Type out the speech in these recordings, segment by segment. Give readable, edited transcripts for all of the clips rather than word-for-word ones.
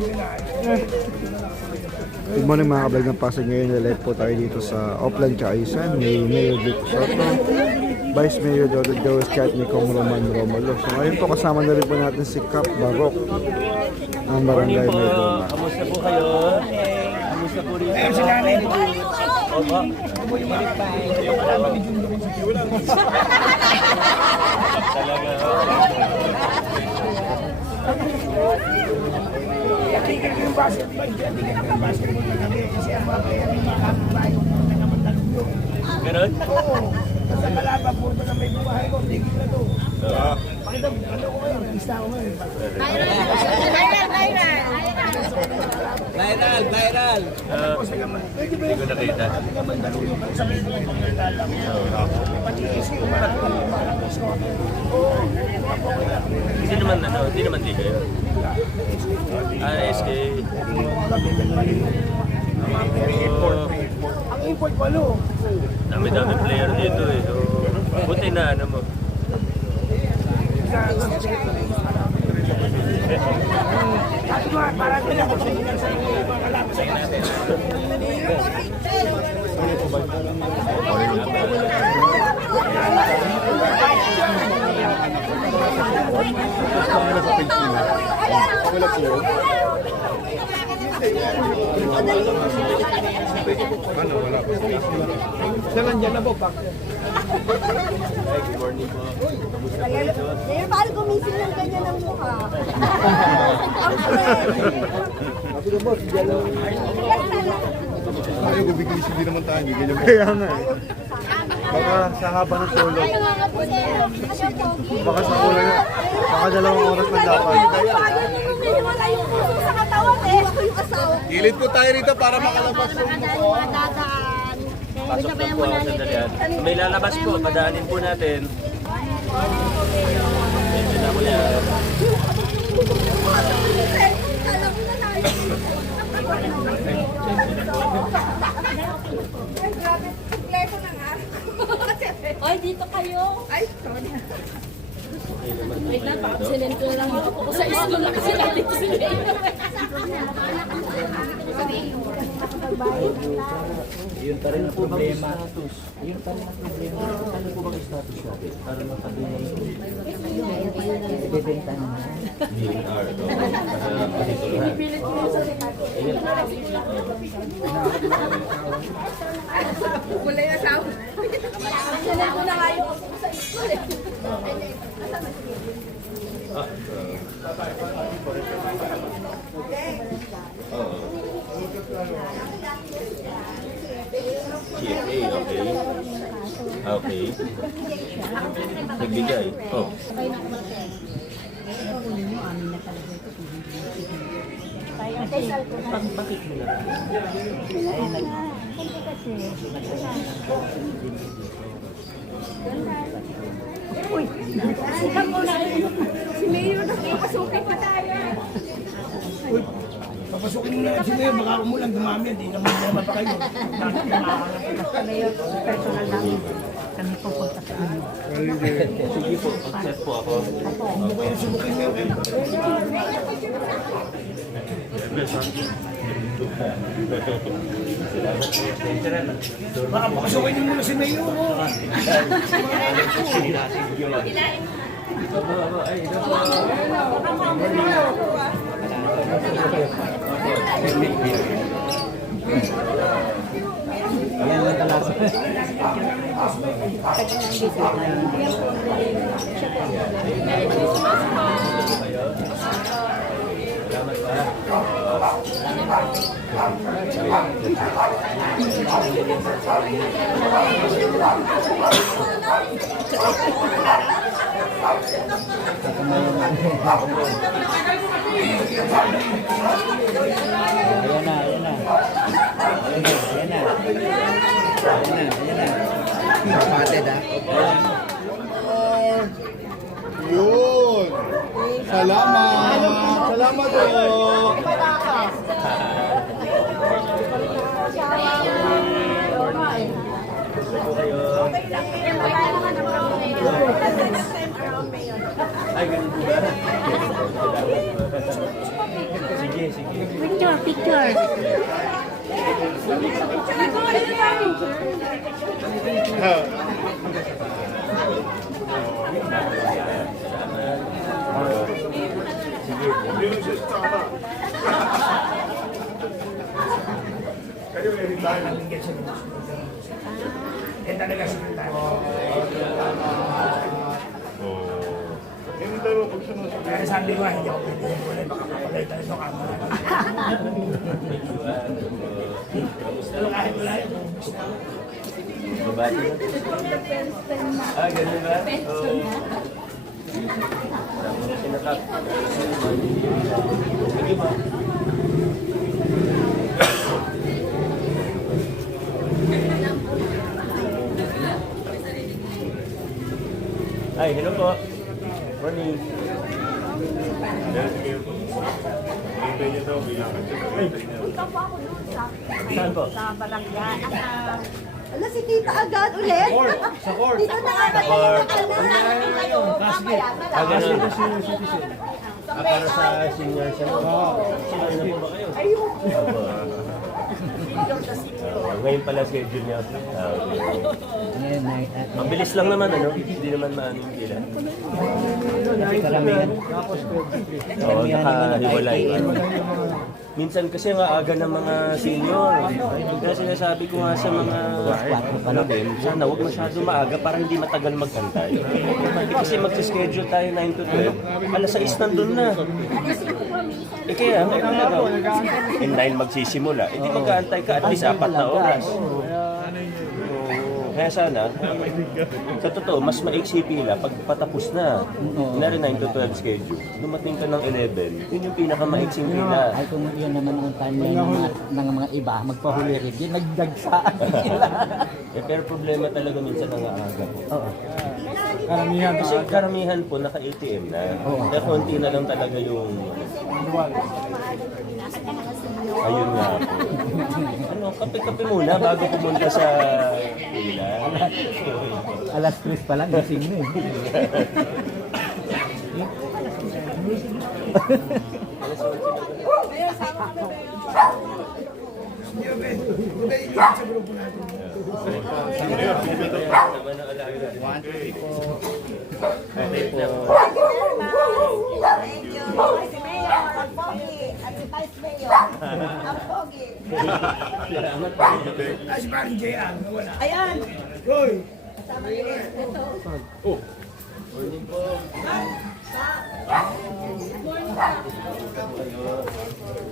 Good morning mga kablog ng Pasig. Ngayon live po tayo dito sa Oplan Kaisan. May Mayor Vic Soto, Vice Mayor Dodo Dawes, at ni Kong Roman Romulo. So ngayon po kasama na rin po natin si Cap Barok ng Barangay Maydoma. Kamusta po kayo? Kamusta po rin? Ayun si nanay po. Opo. Talaga. Tigil ko yung basketball. Tigil ko yung basketball na kami. Kasi ang mga kaya may mga kapitbahay ko na naman talong. Ganon? Oo. Sa Kalaba po ito na may bumahay ko. Tigil na to. Pakita mo. Ano ko ngayon? Lista ko ngayon. Viral! Hindi ko nakita. Hindi naman di kayo. SK. Ang import palo. Dami-dami player dito eh. So, buti na ano mo. At mga parang pinako sa inyo sa mga kalaban sa natin. Ano, wala po. Siya nandiyan na po, Pak. Good morning po. Kamusta po ito? Eh, parang gumising ng ganyan ang mukha. Ay, bibigyan hindi naman tayo. Bigyan niyo. Kaya nga eh. Baka sa haba ng tulog. Baka sa kulang na. Baka 2 oras na dapat. Wala yung puso sa katawan eh. Ako yung asawa. Gilid po tayo rito para makalabas yung Dadaan. Pasok lang po ako sandali. May lalabas po. Padaanin po natin. Medyo na ko yan. Ay, dito kayo. Ay, sorry. Wait lang, pa-absent ko lang ako. Sa school lang kasi natin sila. Yun pa rin ang problema. Yun pa rin ang problema. Ano po bang status natin? Para makabili ibebenta na DNR. Pipilit ko yung sa wala yung asawa. Absent ko na kayo sa school eh. CFA, okay. Okay. Nagbigay. Oh. Bakit mo lang? Uy, sikat mo na si Mayor na papasukin pa tayo. Uy, papasukin mo na si Mayor. Baka umulan, dumami. Hindi naman naman pa kayo. Mayor, personal namin. Kami pupunta sa inyo. Sige po, accept po ako. Kaya subukin mo yun. Baka papasukin niyo muna si Mayor. Ayan lang talaga. Ayan na. Kapatid ha. Yun! Salamat! Salamat po! Ay, ganun po ba? Sige, sige. Picture. Nabigyan siya ng mas eh talaga siya tayo. Kaya sabi ko, hindi ako pwede yung kulay, baka kapagay tayo sa camera. Pero kahit wala yun, Babati. Ah, ganun ba? Oo. Sinakap. Sige ba? Ay, hello po. Morning. Punta po ako doon sa barangay. Ala, si Tita agad ulit? Sa court. Dito na nga kayo kayo. Mamaya, Para sa senior siya. Senior na po ba kayo? Ayun. Ngayon pala schedule niya. Mabilis lang naman, ano? Hindi naman maano yung pila. Karamihan. Oo, nakahiwalay. Minsan kasi ang aga ng mga senior. Kaya sinasabi ko nga sa mga ano din, sana huwag masyado maaga para hindi matagal magkantay. Kasi magsischedule tayo 9 to 12, alas 6 nandun na. Eh kaya, may talaga. In 9 magsisimula. Hindi mag-aantay ka at least 4 na oras. Kaya sana, sa totoo, mas maiksi pila pag patapos na. Kunwari 9 to 12 schedule. Dumating ka ng 11, yun yung pinaka-maiksing pila. Ay kung yun naman ang timeline ng mga iba, magpahuli rin, yun nagdagsaan sila. Eh, pero problema talaga minsan ang aaga po. Karamihan Kasi karamihan po naka-ATM na. Kaya konti na lang talaga yung... Ayun nga po. Ano, kape-kape muna bago pumunta sa pila. alas 3 pa lang, gising na eh. sa grupo natin. Thank you. Si Mayor, ang pogi. At si Vice Mayor, ang pogi. Ah, si Paring JR, nawala. Ayan. Roy! Kasama ni Ito.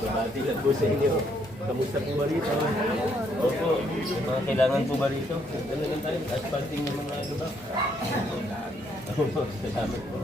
Bumati lang po sa inyo. Kamusta po ba rito? Opo. Mga kailangan po ba rito? Ano lang tayo? Asphalting ng mga lugar. Salamat po.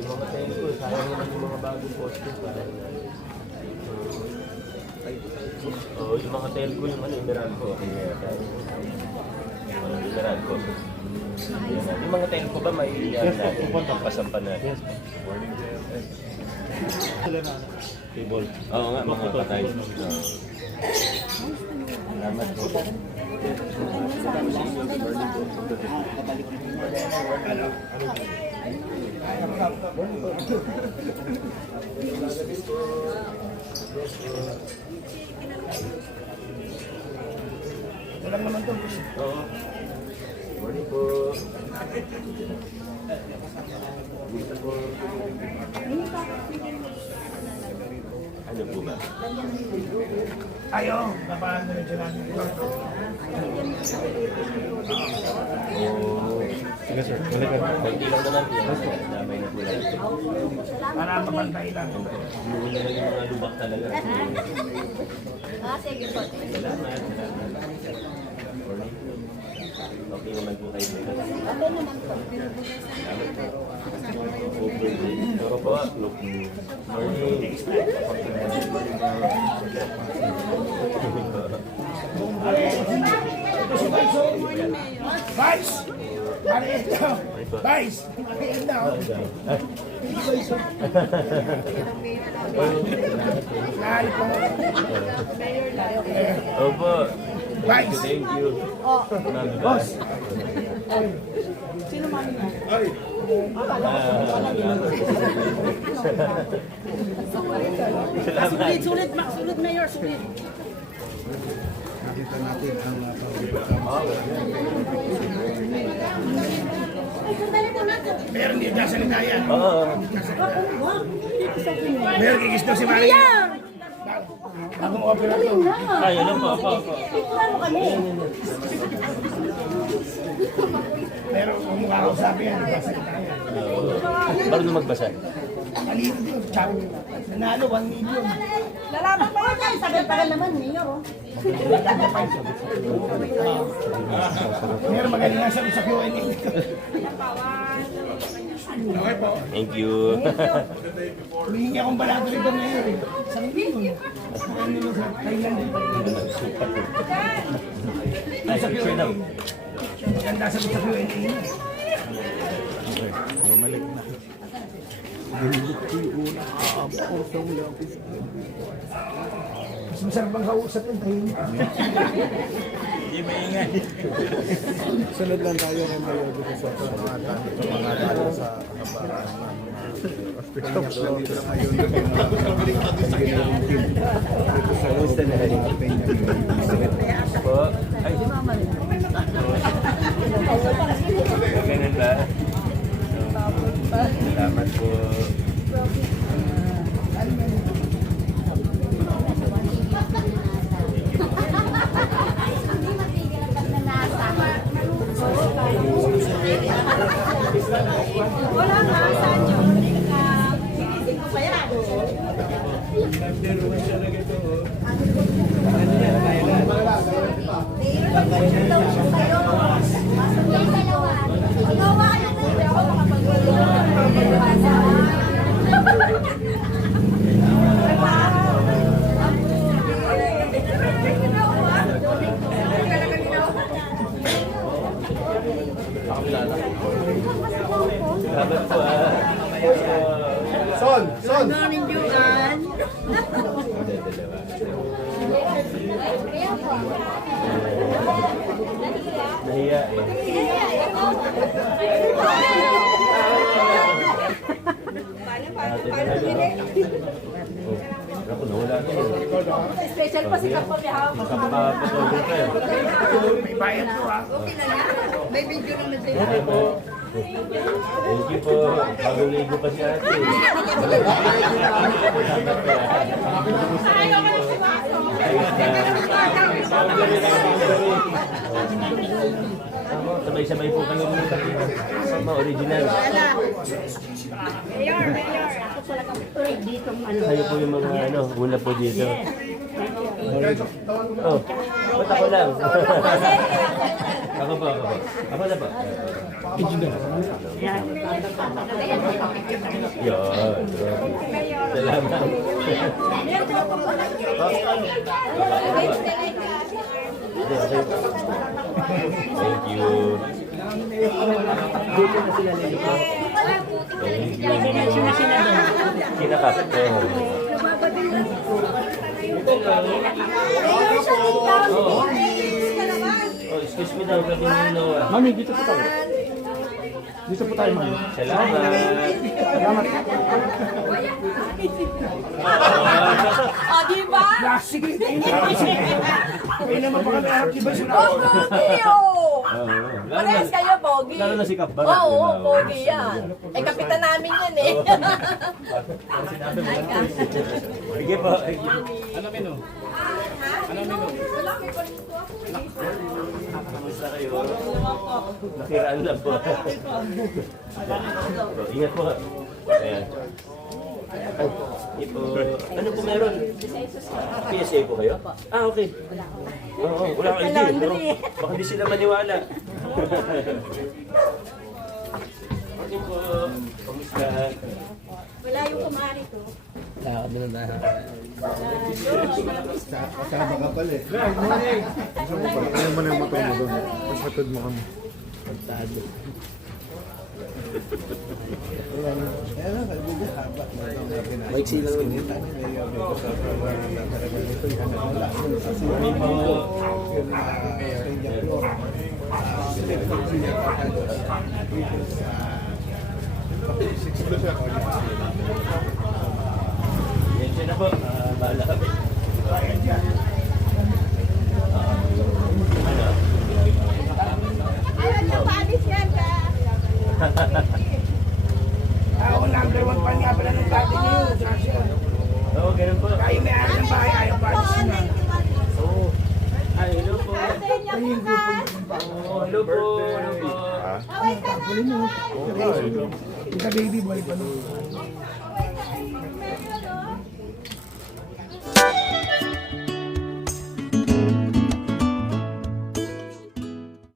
Yung mga tayo po, sayang naman yung mga bagong poste. Oo, yung mga telco, yung ano, yung Meralco. Meralco. Yung mga telco ba may pasampan natin? Table. Oo nga, mga patay. Salamat po. Walang naman to. Oo. Morning po. Dito po. Ano po ba? Ayaw, napaano rin siya natin. Sige sir, balik ka. Konti lang naman po. Damay na po lang. Para mapantay lang. Muna lang yung mga lubak talaga. Sige po. Salamat. Morning. Okay naman po kayo dito. Okay naman po. Salamat po. Okay. Pero po, look. Morning. Vice! Pare ito! Vice! Pare ito! Nahali po. Opo. Vice! Thank you. Oh, Boss. sino mami mo? Salamat. Sulit, Mayor, sulit. Nakita natin ang Meron din kasalita yan. Oo. Meron kikis daw si Maria. Bagong opera to. Ay, ano po, po. Pero kung mukha ko sabi yan, kasalita yan. Marunong magbasa. Maliit yun. Tsaka, nanalo, 1 million. Lalaban pa yun guys. Sabi pa rin naman, Mayor. Oh. Meron magaling nga sabi sa Q&A. Okay po. Thank you. Humingi akong balato rito ngayon eh. Isang million. Ano nyo sa Thailand? Ay, picture daw. Maganda sabi sa Q&A. bumalik na. Mas masarap bang kausap yung tahimik. Sunod lang tayo ng mayo dito sa pamatan. Ito mga tayo sa kabataan na. Kanyang lang dito na ngayon yung engineering team. Dito sa loob ng mga penyang. Po. Ay. Ganun ba? Salamat po. Wala nga, saan yun? Hindi ko pa yan. Salamat po. Son! Nahiya eh. Ako nawala ko. Special pa si Kapapyahaw. Kapapatulog ka. May bayad po ha. May video naman sa'yo. Okay po. Thank you po. Bagong ligo pa si ate. Sabay-sabay po kayo ng mga original. Mayor, ako pala kang tuloy dito. Kayo po yung mga una po dito. Oh, ba't ako lang? Ako po. Ako na po. Yan. Salamat. Thank you. Dito na sila nito. Thank you. Kinakap. Oh, excuse me daw, gabi mo Noah. Mami, dito po tayo. Dito po tayo, mami. Salamat. Salamat. O, di ba? Sige. Ay naman pa kami harap di ba sila? Oh, Pogi, oh! Parehas kayo, Pogi. Lalo na si Kapbarat. Oo, Pogi yan. Eh, kapitan namin yan eh. Sige po. Kamusta kayo? Nakiraan lang po. Ingat po. Ayan. Ipo. Ano po meron? PSA po kayo? Ah, okay. Oo, wala kang ID. Pero baka hindi sila maniwala. Okay po. Kamusta? Wala yung kumari ko. Kasama ka pala eh. Ano mo na yung motor mo doon? Pasatid mo kami. Kaya lang, kaibigan, haba. Maiksi lang yun. Sa Yan siya na po. Bahala kami. Ayaw niya paalis yan, ka. Ako number 1 fan nga pala nung dati niyo. Oo, ganun po. Kayo may ari ng bahay, ayaw paalis na. Ay, hello po. Birthday niya bukas. Oo, hello po. Hello po. Kaway ka na. Ika baby boy pa nun.